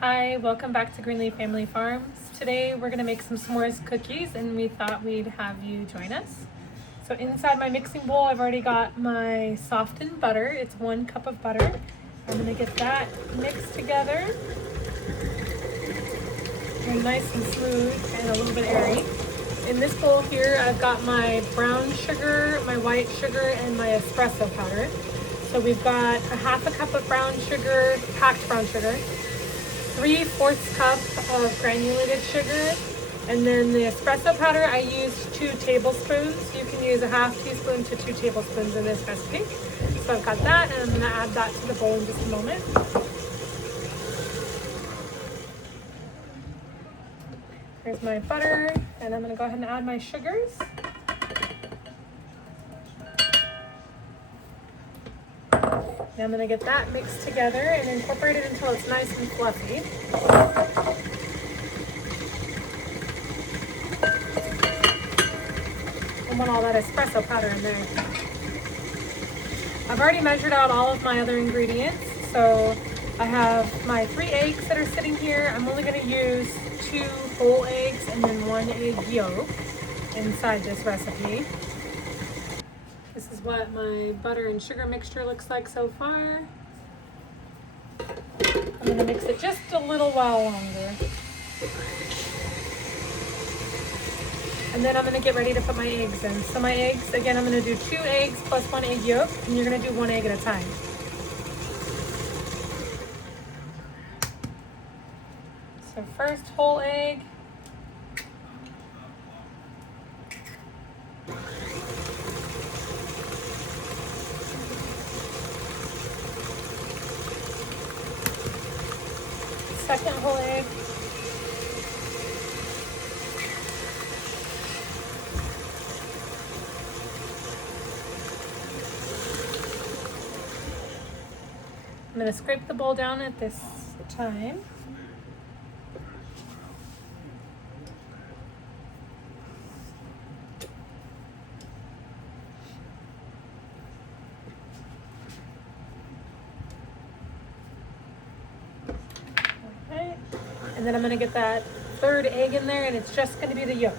Hi, welcome back to Greenleaf Family Farms. Today we're going to make some s'mores cookies and we thought we'd have you join us. So inside my mixing bowl I've already got my softened butter. It's 1 cup of butter. I'm going to get that mixed together. And nice and smooth and a little bit airy. In this bowl here I've got my brown sugar, my white sugar, and my espresso powder. So we've got a half a cup of brown sugar, packed brown sugar, 3/4 cup of granulated sugar, and then the espresso powder I used 2 tablespoons. You can use a half teaspoon to 2 tablespoons in this recipe. So I've got that, and I'm going to add that to the bowl in just a moment. Here's my butter, and I'm going to go ahead and add my sugars. Now I'm going to get that mixed together and incorporate it until it's nice and fluffy. I want all that espresso powder in there. I've already measured out all of my other ingredients. So I have my 3 eggs that are sitting here. I'm only going to use 2 whole eggs and then 1 egg yolk inside this recipe. This is what my butter and sugar mixture looks like so far. I'm going to mix it just a little while longer. And then I'm going to get ready to put my eggs in. So my eggs, again, I'm going to do 2 eggs plus 1 egg yolk, and you're going to do 1 egg at a time. So first whole egg. Second whole egg. I'm going to scrape the bowl down at this time. Okay. And then I'm going to get that 3rd egg in there, and it's just going to be the yolk.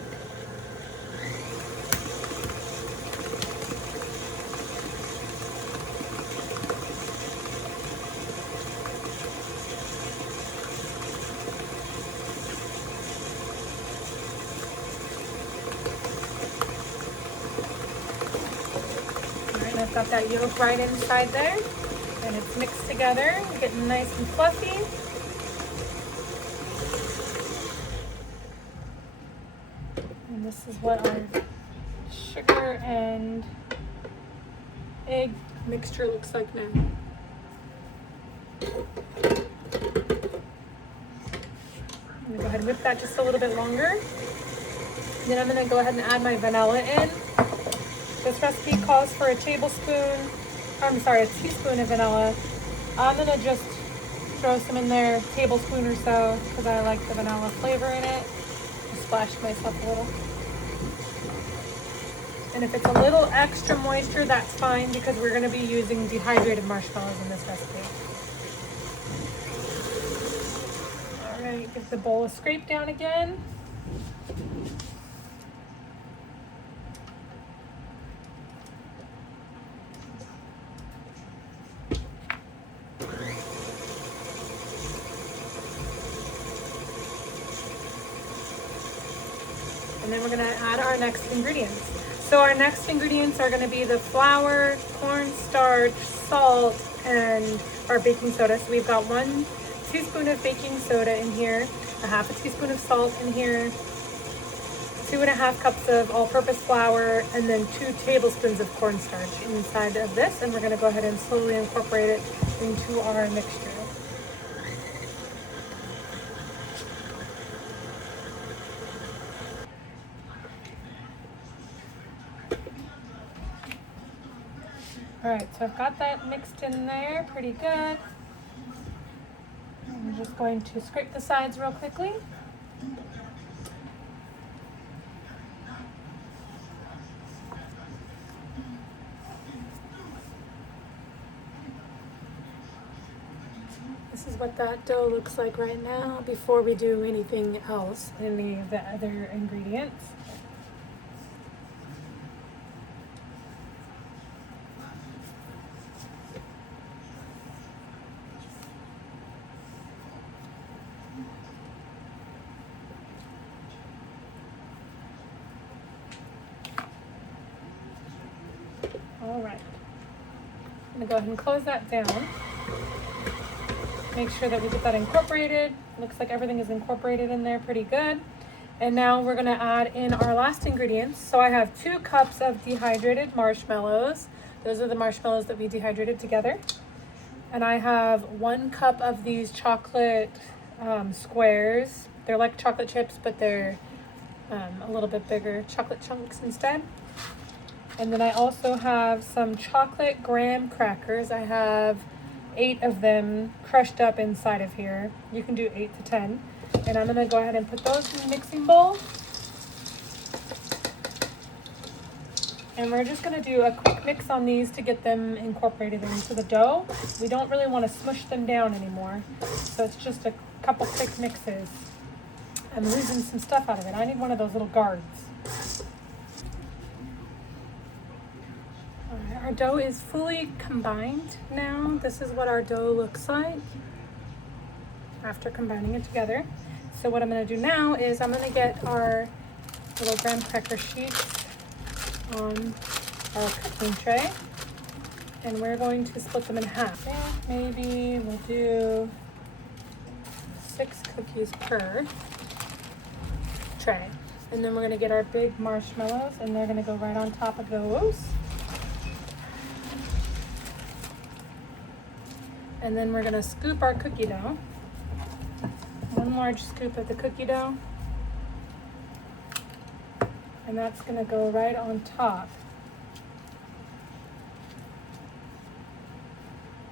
I've got that yolk right inside there, and it's mixed together, getting nice and fluffy. And this is what our sugar and egg mixture looks like now. I'm gonna go ahead and whip that just a little bit longer. And then I'm gonna go ahead and add my vanilla in. This recipe calls for a teaspoon of vanilla. I'm gonna just throw some in there, tablespoon or so, because I like the vanilla flavor in it. Just splashed myself a little. And if it's a little extra moisture, that's fine, because we're gonna be using dehydrated marshmallows in this recipe. All right, give the bowl a scrape down again. And then we're going to add our next ingredients. So our next ingredients are going to be the flour, cornstarch, salt, and our baking soda. So we've got 1 teaspoon of baking soda in here, a half a teaspoon of salt in here, 2.5 cups of all-purpose flour, and then 2 tablespoons of cornstarch inside of this. And we're going to go ahead and slowly incorporate it into our mixture. All right, so I've got that mixed in there pretty good. I'm just going to scrape the sides real quickly. is what that dough looks like right now before we do anything else, any of the other ingredients. All right, I'm gonna go ahead and close that down. Make sure that we get that incorporated. Looks like everything is incorporated in there pretty good. And now we're gonna add in our last ingredients. So I have 2 cups of dehydrated marshmallows. Those are the marshmallows that we dehydrated together. And I have 1 cup of these chocolate squares. They're like chocolate chips, but they're a little bit bigger, chocolate chunks instead. And then I also have some chocolate graham crackers. I have 8 of them crushed up inside of here. You can do 8 to 10. And I'm gonna go ahead and put those in the mixing bowl. And we're just gonna do a quick mix on these to get them incorporated into the dough. We don't really wanna smush them down anymore. So it's just a couple quick mixes. I'm losing some stuff out of it. I need one of those little guards. Our dough is fully combined now. This is what our dough looks like after combining it together. So what I'm going to do now is I'm going to get our little graham cracker sheets on our cooking tray, and we're going to split them in half. Maybe we'll do 6 cookies per tray. And then we're going to get our big marshmallows, and they're going to go right on top of those. And then we're gonna scoop our cookie dough. 1 large scoop of the cookie dough. And that's gonna go right on top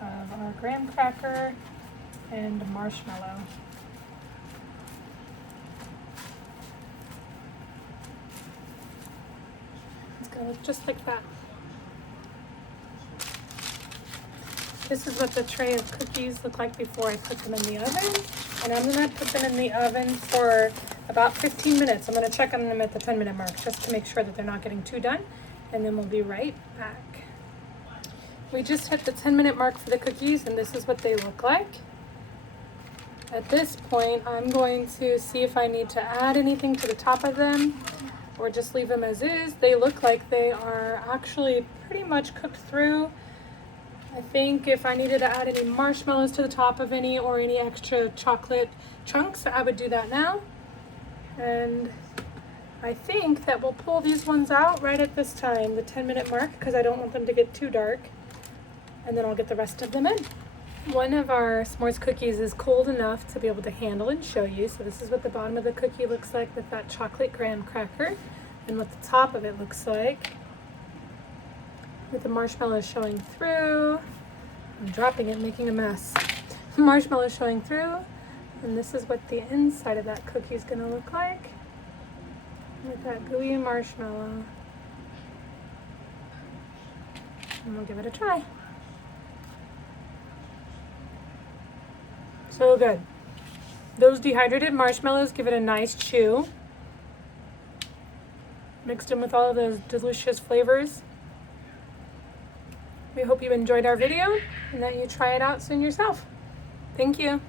of our graham cracker and marshmallow. It's gonna look just like that. This is what the tray of cookies look like before I put them in the oven. And I'm gonna put them in the oven for about 15 minutes. I'm gonna check on them at the 10-minute mark just to make sure that they're not getting too done. And then we'll be right back. We just hit the 10-minute mark for the cookies, and this is what they look like. At this point, I'm going to see if I need to add anything to the top of them or just leave them as is. They look like they are actually pretty much cooked through. I think if I needed to add any marshmallows to the top of any or any extra chocolate chunks, I would do that now. And I think that we'll pull these ones out right at this time, the 10-minute mark, because I don't want them to get too dark. And then I'll get the rest of them in. One of our s'mores cookies is cold enough to be able to handle and show you. So this is what the bottom of the cookie looks like with that chocolate graham cracker, and what the top of it looks like, with the marshmallows showing through. I'm dropping it, making a mess. Marshmallows showing through. And this is what the inside of that cookie is gonna look like, with that gooey marshmallow. And we'll give it a try. So good. Those dehydrated marshmallows give it a nice chew. Mixed in with all of those delicious flavors. We hope you enjoyed our video and that you try it out soon yourself. Thank you.